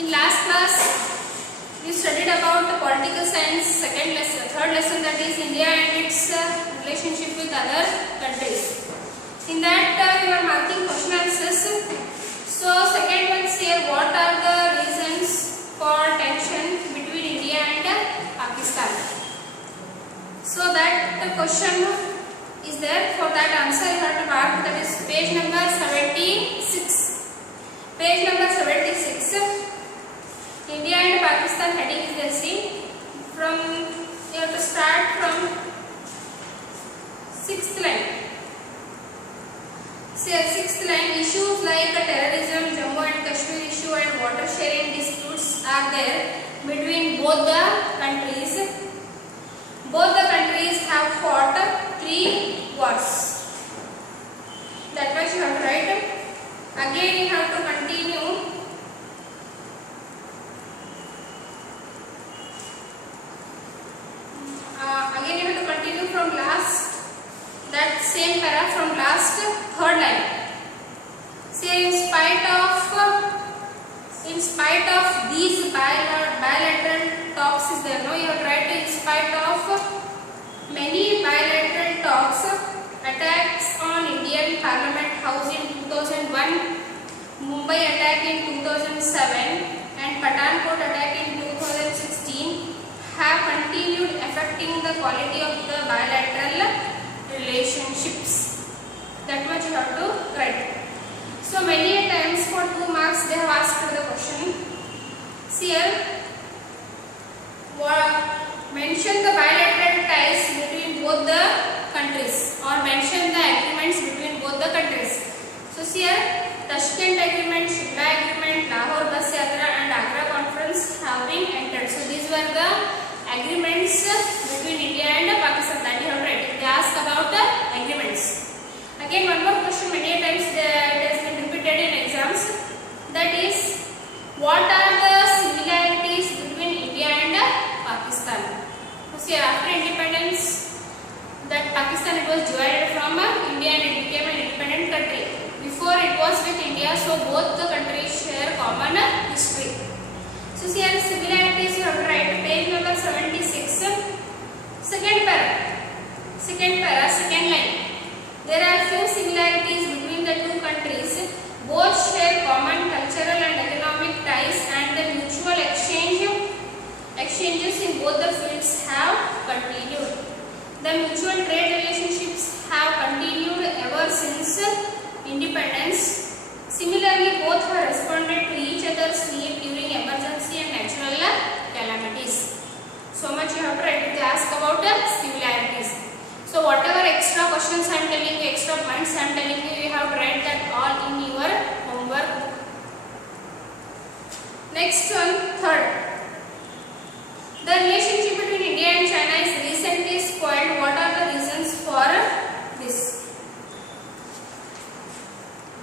In last class, we studied about the political science third lesson, that is India and its relationship with other countries. In that, we were marking question answers. So, second one here, what are the reasons for tension between India and Pakistan? So, that the question is there. For that answer, you have to mark, that is page number 76. Page number 76. India and Pakistan heading is there. See, from you have to start from 6th line. See, 6th line, issues like terrorism, Jammu and Kashmir issue and water sharing disputes are there between both the countries. Both the countries have fought 3 wars. That much you have to write. Again, you have to continue. Again, you have to continue from last, that same para from last third line. Say, in spite of these bilateral talks is there. No, you have to write, in spite of many bilateral talks, attacks on Indian Parliament House in 2001, Mumbai attack in 2007 and Pathankot attack in 2016 have continued affecting the quality of the bilateral relationships. That much you have to write. So many times for 2 marks they have asked the question. See here, mention the bilateral ties between both the countries or mention the agreements between both the countries. So see here, Tashkent Agreement, Shimla Agreement, Lahore Bus Yatra and Agra Conference have been entered. So these were the agreements between India and Pakistan that you have read. They ask about the agreements. Again, one more question, many times it has been repeated in exams. That is, what are the similarities between India and Pakistan? So see, after independence, that Pakistan, it was divided from India and it became an independent country. Before it was with India, so both the countries share common history. So see here, similarities you have to write, page number 76, second para, second line. There are few similarities between the two countries. Both share common cultural and economic ties and the mutual exchanges in both the fields have continued. The mutual trade relationships have continued ever since independence. Similarly, both have responded to each other's need during emergency and natural calamities. So much you have to write. They ask about the similarities. So whatever extra questions I am telling you, extra points I am telling you, you have to write that all in your homework book. Next one, third. The relationship between India and China is recently spoiled. What are the reasons for this?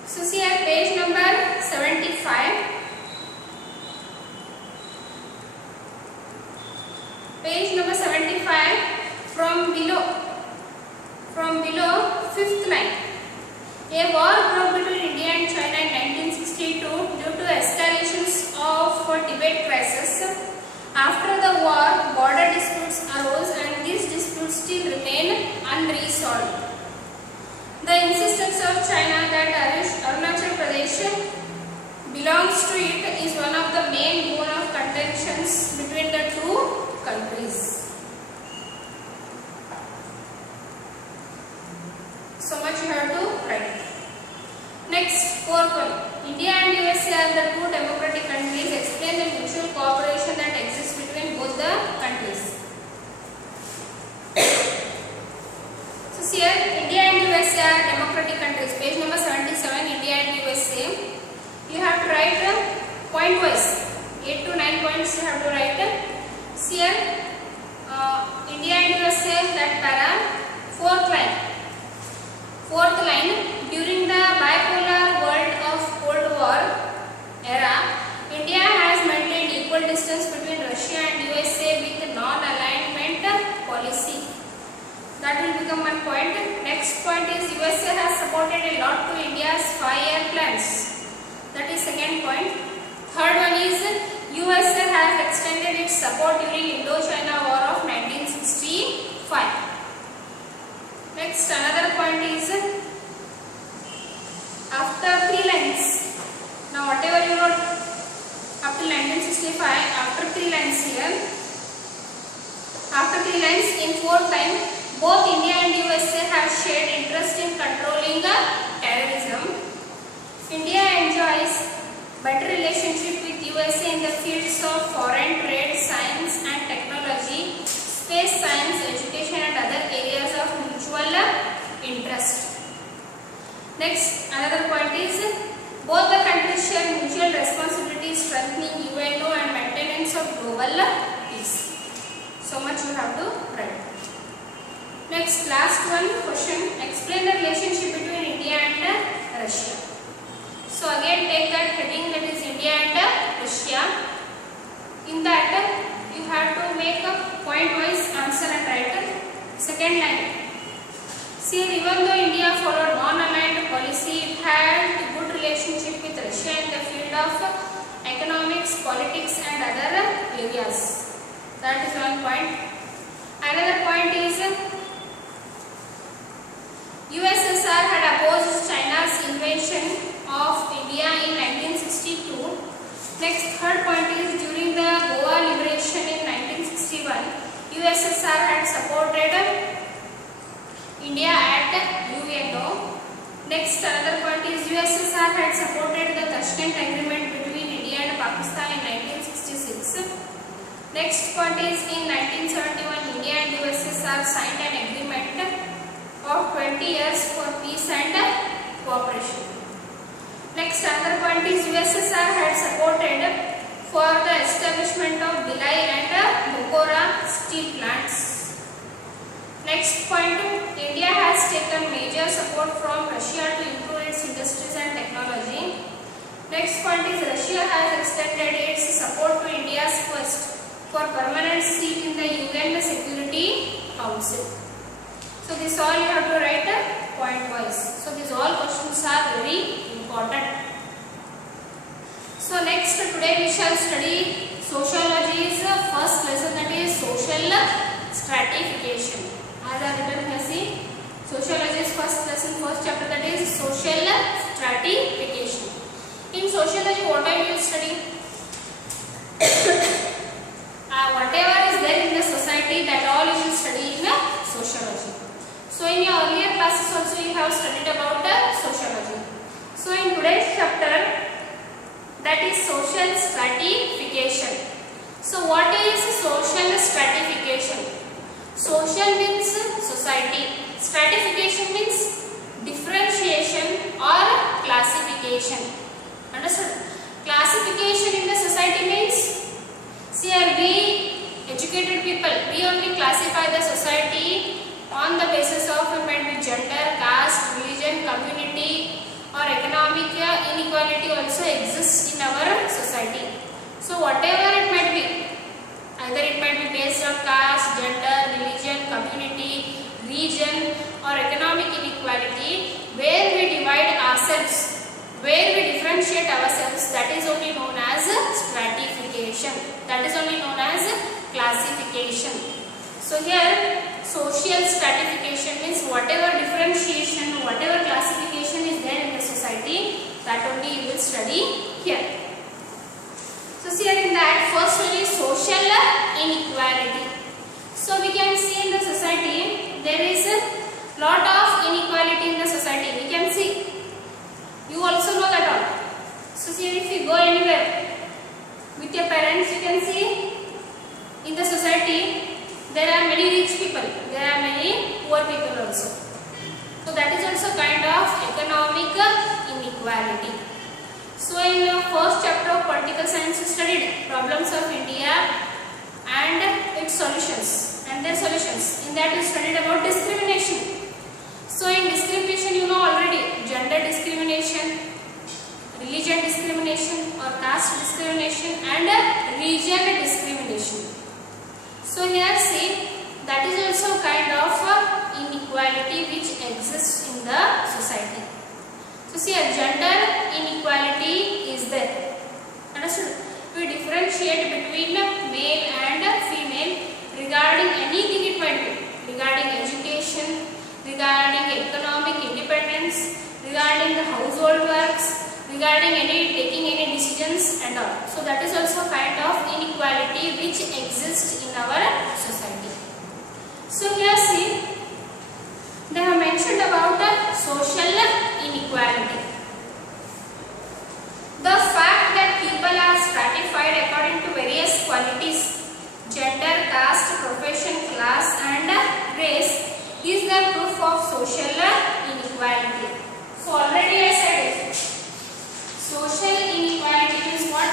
So see at page number 75. Page number 75 from below 5th line. A war broke between India and China in 1962 due to escalations of Tibet crisis. After the war, border disputes arose and these disputes still remain unresolved. The insistence of China that Arunachal Pradesh belongs to it is one of the main bone of contentions between the two countries. So much you have to write. Next, fourth one. India and USA are the two democratic countries. Explain the mutual cooperation that exists between both the countries. So see here, India and USA are democratic countries. Page number 77, India and USA. You have to write point wise. 8 to 9 points you have to write. See here, India and USA, that para, fourth line. During the bipolar world of Cold War era, India has maintained equal distance between Russia and USA with non-alignment policy. That will become one point. Next point is USA has supported a lot to India's 5-year plans. That is second point. third one is USA has extended its support during Indo-China War of 1965. Next, another point is after 3 lines. Now whatever you wrote up to 1965, after 3 lines here, after 3 lines in 4th line, both India and USA have shared interest in controlling terrorism. India enjoys better relationship with USA in the fields of foreign trade, science and technology, space science, education and other areas of mutual interest. Next, another point is both the countries share mutual responsibility strengthening UNO and maintenance of global peace. So much you have to write. Next, last one question. Explain the relationship between India and Russia. So again take that heading, that is India and Russia. In that you have to make a point wise answer and write. Second line. See, even though India followed non-aligned policy, it had good relationship with Russia in the field of economics, politics and other areas. That is one point. Another point is USSR had opposed China's invasion of India in 1962. Next, third point is during the Goa liberation in 1961, USSR had supported India at UNO. Next, another point is USSR had supported the Tashkent Agreement between India and Pakistan in 1966. Next point is in 1971, India and USSR signed an agreement of 20 years for peace and cooperation. Next, another point is USSR had supported for the establishment of Bhilai and Bokora steel plants. Next point, India has taken major support from Russia to improve its industries and technology. Next point is Russia has extended its support to India's quest for permanent seat in the UN Security Council. So this all you have to write point wise. So these all questions are very important. So next, today we shall study sociology's first lesson, that is social stratification. As I written here, see, sociology's first lesson, first chapter, that is social stratification. In sociology, what are you studying? Whatever is there in the society, that all you will study in sociology. So in your earlier classes also you have studied about sociology. So in today's chapter, that is social stratification. So what is social stratification? Social means society. Stratification means differentiation or classification. Understood? Classification in the society means, see here we educated people, we only classify the society on the basis of, it might be gender, caste, religion, community or economic inequality also exists in our society. So whatever it might be, either it might be based on caste, gender, religion, community, region or economic inequality, where we divide ourselves, where we differentiate ourselves, that is only known as stratification. That is only known as classification. So here social stratification means whatever differentiation, whatever classification is there in the society, that only you will study here. So see here in that, first one is social inequality. So we can see in the society there is a lot of inequality in the society. We can see, you also know that all. So see, if you go anywhere with your parents, you can see in the society there are many rich people, there are many poor people also. So that is also kind of economic inequality. So in the first chapter of political science, we studied problems of India and its solutions and their solutions. In that we studied about discrimination. So in discrimination, you know already, gender discrimination, religion discrimination or caste discrimination and region discrimination. So here see, that is also kind of inequality which exists in the society. So see, a gender inequality is there. Understood? We differentiate between male and female regarding anything it might be, regarding education, regarding economic independence, regarding the household works, regarding taking any decisions and all. So that is also kind of inequality which exists in our society. So here see, they have mentioned about social inequality. The fact that people are stratified according to various qualities, gender, caste, profession, class and race is the proof of social inequality. So already I said it. Social inequality means what?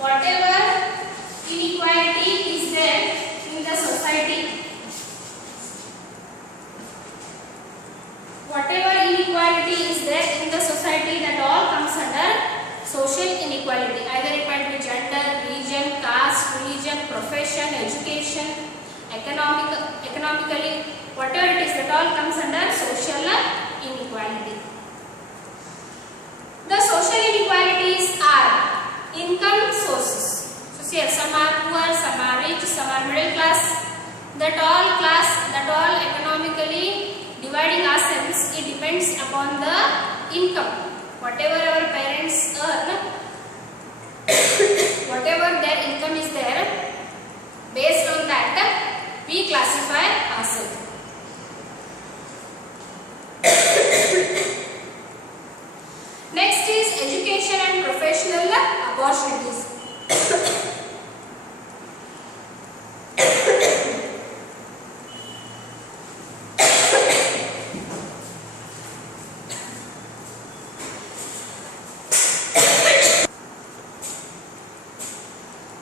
Whatever inequality is there in the society, whatever inequality is there in the society, that all comes under social inequality. Either it might be gender, region, caste, religion, profession, education, economically, whatever it is, that all comes under social inequality. The social inequalities are income sources. So here some are poor, some are rich, some are middle class. That all economically dividing ourselves, it depends upon the income. Whatever our parents earn, whatever their income is there, based on that we classify ourselves. Next is education and professional opportunities.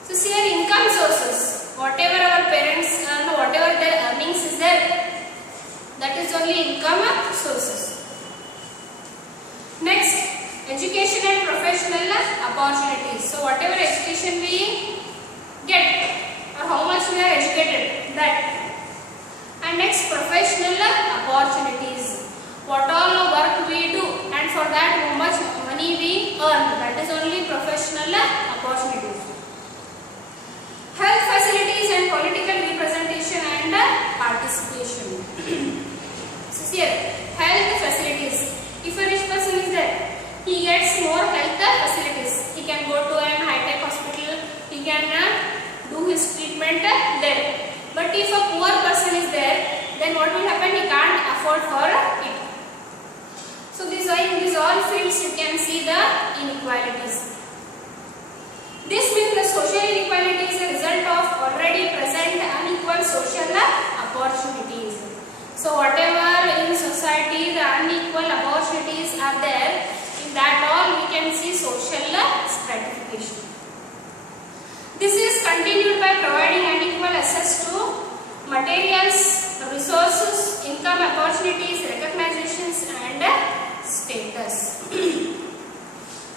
So see our income sources, whatever our parents earn, whatever their earnings is there, that is only income sources. Next, education and professional opportunities. So whatever education we get or how much we are educated, that. And next, professional opportunities. What all work we do and for that how much money we earn, that is only professional opportunities. Health facilities and political representation and participation. So here, health facilities. If a rich person is there, he gets more health facilities. He can go to a high-tech hospital, he can do his treatment there. But if a poor person is there, then what will happen? He can't afford for it. So in these all fields you can see the inequalities. This means the social inequality is a result of already present unequal social opportunities. So whatever in society the unequal opportunities are there, in that all we can see social stratification. This is continued by providing unequal access to materials, resources, income opportunities, recognitions and status.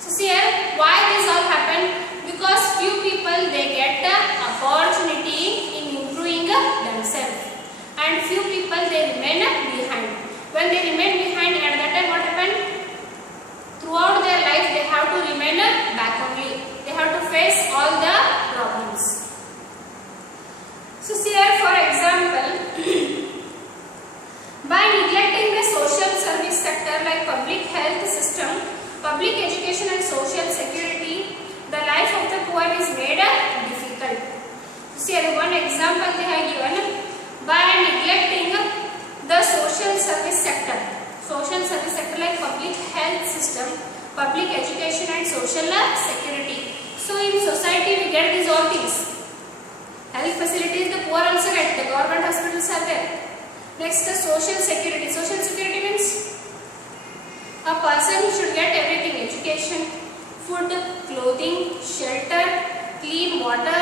So see here, why this all happen? Because few people they get the opportunity in improving themselves and few people they remain behind. When they remain behind, at that time what happened? Throughout their life they have to remain back only. They have to face all the problems. So see here, for example, by neglecting the social service sector like public health system, public education and social security, the life of the poor is made difficult. See here, one example they have given. By neglecting the social service sector like public health system, public education and social security. So in society we get these all things. Health facilities the poor also get, the government hospitals are there. Next, the social security. Social security means a person should get everything: education, food, clothing, shelter, clean water,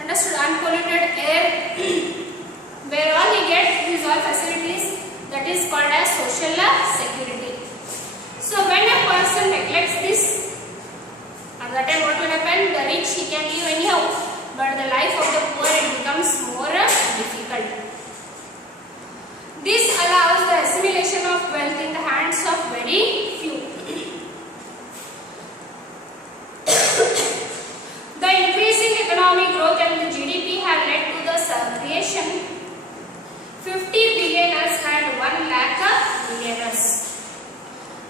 understood, unpolluted air. Where all he gets these all facilities, that is called as social security. So when a person neglects this, at that time what will happen? The rich he can live anyhow, but the life of the poor it becomes more difficult. This allows the assimilation of wealth in the hands of very few. economic growth and the GDP have led to the creation 50 billionaires and 1 lakh millionaires.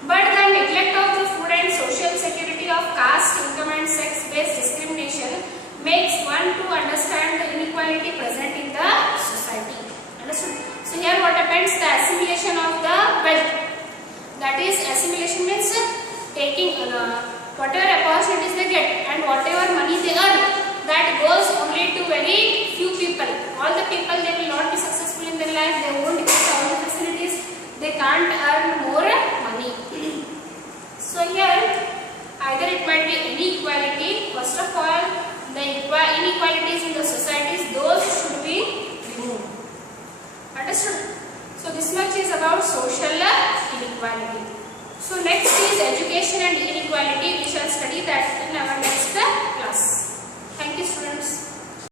But the neglect of the food and social security of caste, income and sex-based discrimination makes one to understand the inequality present in the society. Understood? So here what happens? The assimilation of the wealth. That is, assimilation means taking whatever opportunities they get and whatever money they earn, that goes only to very few people. All the people, they will not be successful in their life. They won't get all the facilities. They can't earn more money. So here, either it might be inequality. First of all, the inequalities in the societies, those should be removed. Understood? So this much is about social inequality. So next is education and inequality. We shall study that in